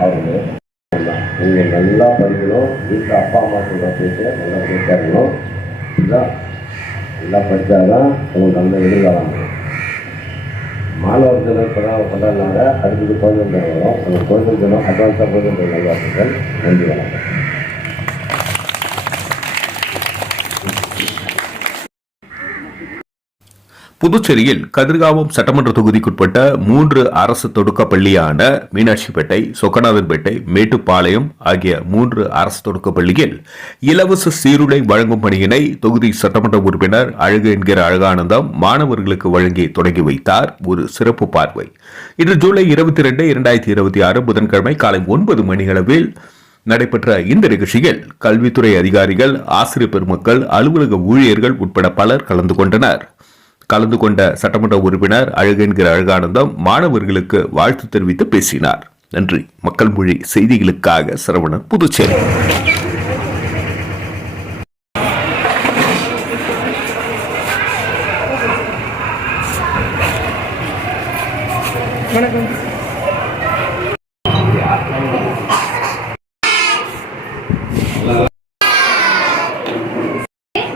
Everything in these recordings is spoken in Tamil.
அவர்களே. நீங்கள் நல்லா படிக்கணும், வீட்டில் அப்பா அம்மா சொல்கிற பேச நல்லா கேட்கணும். இதுதான் நல்லா படித்தாதான் உங்களுக்கு நல்ல எதிர்காலம். மாணவர் தினம் இப்போ தான் கொண்டாடினாங்க. அடுத்தது குழந்தை தினம் வரும். அந்த குழந்தை தினம் அட்வான்ஸாக குழந்தை தினம் நல்வாழ்த்துக்கள். நன்றி, வணக்கம். புதுச்சேரியில் கதிர்காமம் சட்டமன்ற தொகுதிக்குட்பட்ட 3 அரசு தொடக்க பள்ளியான மீனாட்சிப்பேட்டை, சொக்கநாதன்பேட்டை, மேட்டுப்பாளையம் ஆகிய 3 அரசு தொடக்க பள்ளியில் இலவச சீருடை வழங்கும் பணியினை தொகுதி சட்டமன்ற உறுப்பினர் அழகு என்கிற அழகானந்தம் மாணவர்களுக்கு வழங்கி தொடங்கி வைத்தார். ஒரு சிறப்பு பார்வை. இன்று ஜூலை 22, 2026 புதன்கிழமை காலை 9 மணியளவில் நடைபெற்ற இந்த நிகழ்ச்சியில் கல்வித்துறை அதிகாரிகள், ஆசிரியர் பெருமக்கள், அலுவலக ஊழியர்கள் உட்பட பலர் கலந்து கொண்டனர். கலந்து கொண்ட சட்டமன்ற உறுப்பினர் அழகு என்கிற அழகானந்தம் மாணவர்களுக்கு வாழ்த்து தெரிவித்து பேசினார். நன்றி. மக்கள் மொழி செய்திகளுக்காக சரவணன், புதுச்சேரி.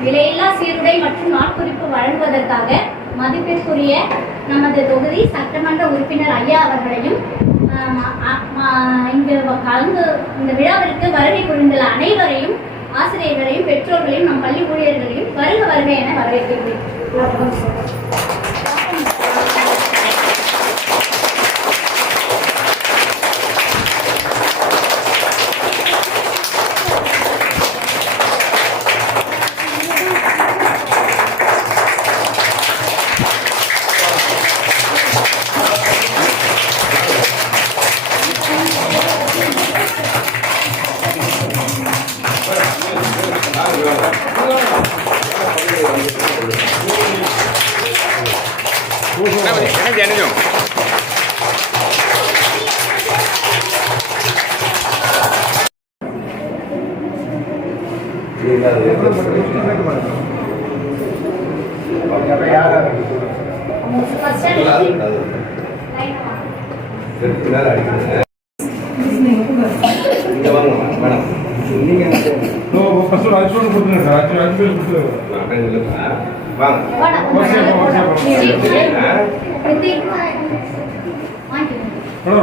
விலையில்லா சீருடை மற்றும் நாட்குறிப்பு வழங்குவதற்காக மதிப்பிற்குரிய நமது தொகுதி சட்டமன்ற உறுப்பினர் ஐயா அவர்களையும் இங்கு கலந்து இந்த விழாவிற்கு வருகை புரிந்துள்ள அனைவரையும், ஆசிரியர்களையும், பெற்றோர்களையும், நம் பள்ளி ஊழியர்களையும் வருக வருக என வரவேற்கிறேன்.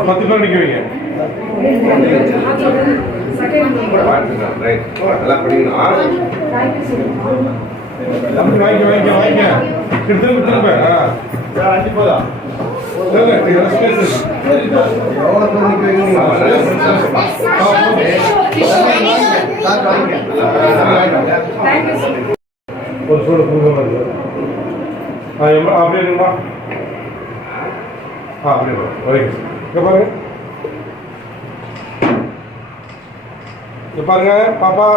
பத்து பேர் நிக்க வைங்க. ஒரு சூடு பூர்வமா இருக்கு. அப்படியே அப்படியே பாருங்க. பாருங்க பாப்பா.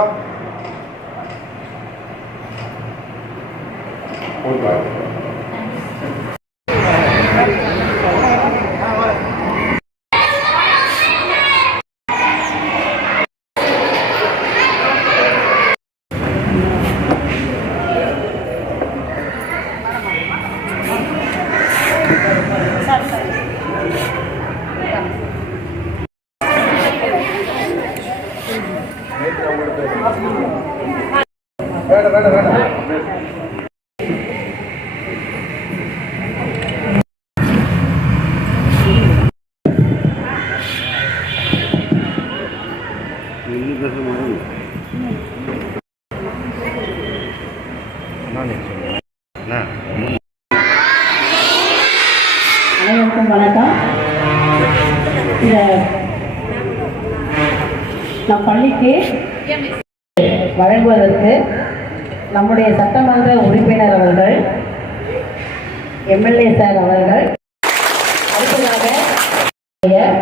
அனைவருக்கும் வணக்கம். நம் பள்ளிக்கு வழங்குவதற்கு நம்முடைய சட்டமன்ற உறுப்பினர் அவர்கள், எம்எல்ஏ சார் அவர்கள், அடுத்ததாக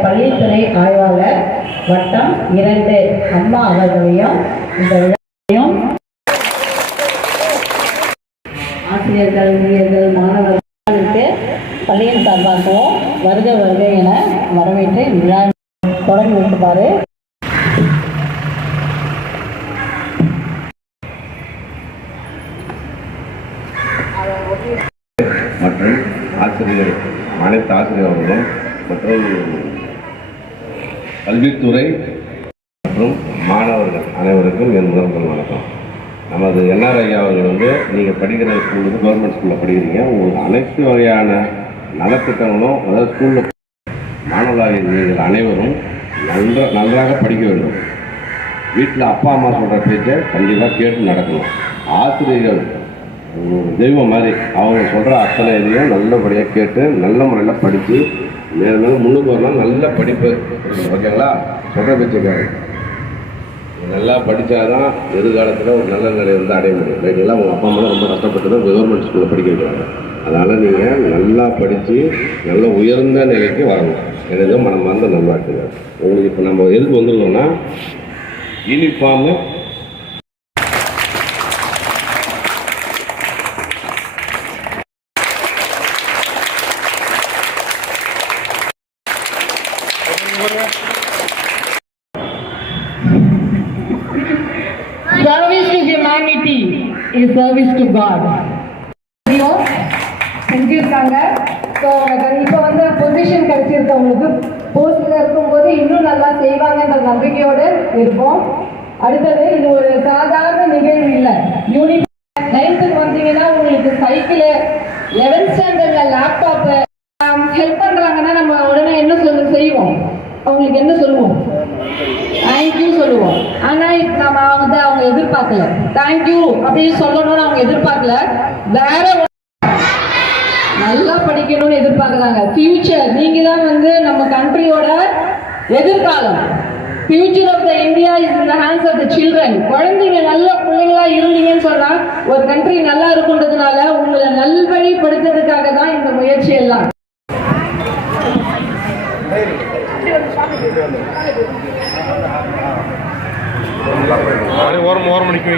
பள்ளித்துறை ஆய்வாளர் வட்டம் 2 அம்மா அவர்களையும் இந்த விழாவையும் ஆசிரியர்கள், ஊழியர்கள், மாணவர்களுக்கு பள்ளியின் சார்பாகவும் வருக வருக என வரவேற்று விழா தொடங்கி வைக்குமாறு மற்றும் ஆசிரியர், அனைத்து ஆசிரியர்களும் மற்றும் கல்வித்துறை மற்றும் மாணவர்கள் அனைவருக்கும் என் முதல் வணக்கம். நமது என்ஆர் ஐயா அவர்கள் வந்து நீங்கள் படிக்கிற ஸ்கூல் வந்து கவர்மெண்ட் ஸ்கூலில் படிக்கிறீங்க. உங்களுக்கு அனைத்து வகையான நலத்திட்டங்களும் அதாவது ஸ்கூலில் மாணவர்கள் நீங்கள் அனைவரும் நன்றாக படிக்க வேண்டும். வீட்டில் அப்பா அம்மா சொல்கிற பேச்சை கண்டிப்பாக கேட்டு நடக்கணும். ஆசிரியர்கள் தெய்வம் மாதிரி அவங்க சொல்கிற அத்தனை இதையும் நல்லபடியாக கேட்டு நல்ல முறையில் படித்து மேலும் முன்னுக்கு வரலாம். நல்ல படிப்பு ஓகேங்களா? சொல்கிற பேச்சுக்காரு நல்லா படித்தாதான் எதிர்காலத்தில் ஒரு நல்ல நிலையை வந்து அடைய முடியும். ரைட்டுங்களா? உங்கள் அப்பா அம்மா ரொம்ப கஷ்டப்பட்டு தான் கவர்மெண்ட் ஸ்கூலில் படிக்க வைக்கிறாங்க. அதனால் நீங்கள் நல்லா படித்து நல்ல உயர்ந்த நிலைக்கு வரணும். எனக்கு மனமார்ந்த நல்வாழ்த்துங்க. உங்களுக்கு இப்போ நம்ம எதுக்கு வந்துருந்தோம்னா uniform Service to humanity is service to God. செஞ்சிருக்காங்க. ஸோ இப்போ வந்து பொசிஷன் கிடைச்சிருக்கவங்களுக்கு போஸ்டில் இருக்கும்போது இன்னும் நல்லா செய்வாங்கன்ற நம்பிக்கையோடு இருப்போம். அடுத்தது இது ஒரு சாதாரண நிகழ்வு இல்லை. யூனிட் 9th வந்தீங்கன்னா உங்களுக்கு சைக்கிளு, 11th ஸ்டாண்டர்டில் லேப்டாப்பு ஹெல்ப் பண்ணுறாங்கன்னா நம்ம உடனே என்ன செய்வோம்? அவங்களுக்கு என்ன சொல்லுவோம்? தேங்க்யூ சொல்லுவோம். ஆனால் இப்போ நம்ம வந்து அவங்க எதிர்பார்க்கல. தேங்க்யூ அப்படின்னு சொல்லணும்னு அவங்க எதிர்பார்க்கல. வேற நல்லா படிக்கணும்னு எதிர்பார்க்குறாங்க. ஃபியூச்சர் நீங்கள் தான் வந்து நம்ம கண்ட்ரியோட எதிர்காலம். Future of the India is in the hands of the children. குழந்தைங்க நல்ல பிள்ளைங்களா இருந்தீங்கன்னு சொன்னால் ஒரு கண்ட்ரி நல்லா இருக்குன்றதுனால உங்களை நல்வழிப்படுத்துறதுக்காக தான் இந்த முயற்சி எல்லாம். ஓரம் மணிக்கு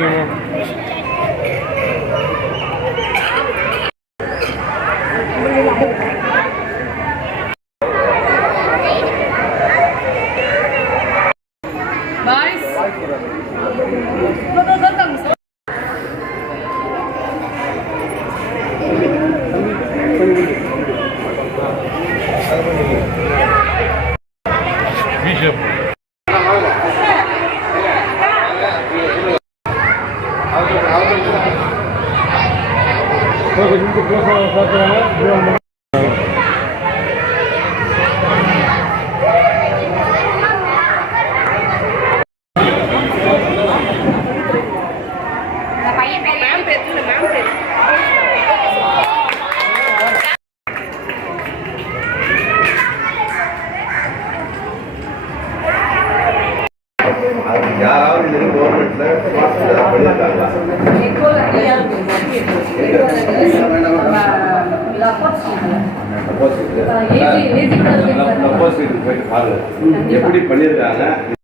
யாராவது இது கவர்மெண்ட்டில் பண்ணியிருக்காங்களா? போயிட்டு பாருங்க எப்படி பண்ணியிருக்காங்க.